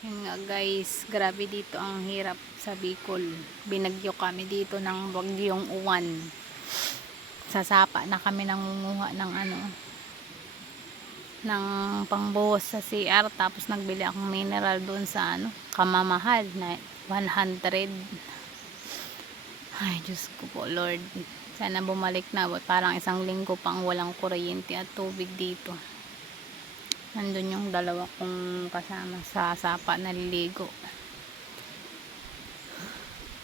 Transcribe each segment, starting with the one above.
Yun nga guys, grabe dito ang hirap sa Bicol. Binagyo kami dito ng bagyong uwan. Sasapa na kami nangunguha ng ano ng pangbuhos sa CR tapos nagbili akong mineral doon sa ano kamamahal na 100 ay Diyos ko po Lord sana bumalik na parang isang linggo pang walang kuryente at tubig dito nandun yung dalawa kong kasama sa sapa naliligo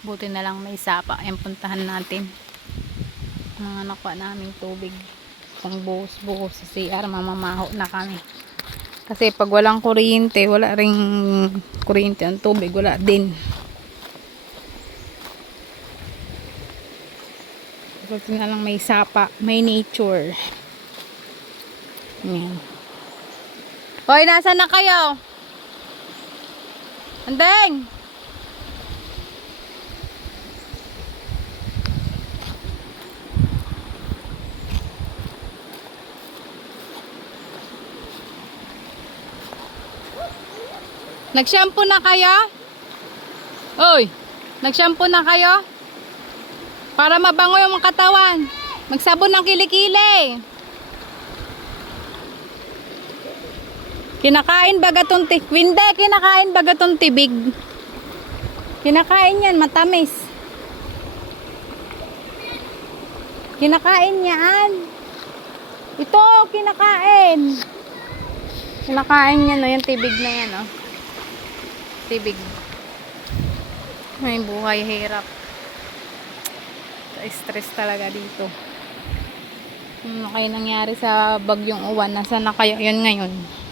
buti na lang may sapa. Yung puntahan natin. Mga nakuha naming tubig. Pang buhos buhos. Sa CR mamamaho na kami. Kasi pag walang kuryente wala ring kuryente ang tubig wala din. Buti na lang may sapa may nature. Yan Hoy, nasa na kayo? Andeng! Nag-shampoo na kayo? Oy, nag-shampoo na kayo? Para mabango yung katawan. Magsabon ng kilikili. Kinakain ba gatong tibig? Hindi, kinakain ba gatong tibig? Kinakain yan, matamis. Kinakain yan. Ito, kinakain. Kinakain yan, no, yung tibig na yan, oh. Tibig. May buhay hirap. Stress talaga dito. Ano kayo nangyari sa bagyong uwan? Nasaan na kayo yun ngayon?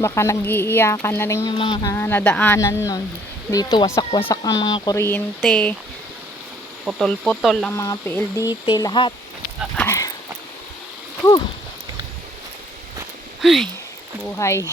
Baka nag-iiyakan na rin yung mga nadaanan nun dito wasak-wasak ang mga kuryente putol-putol ang mga PLDT lahat ah. Whew. Ay, buhay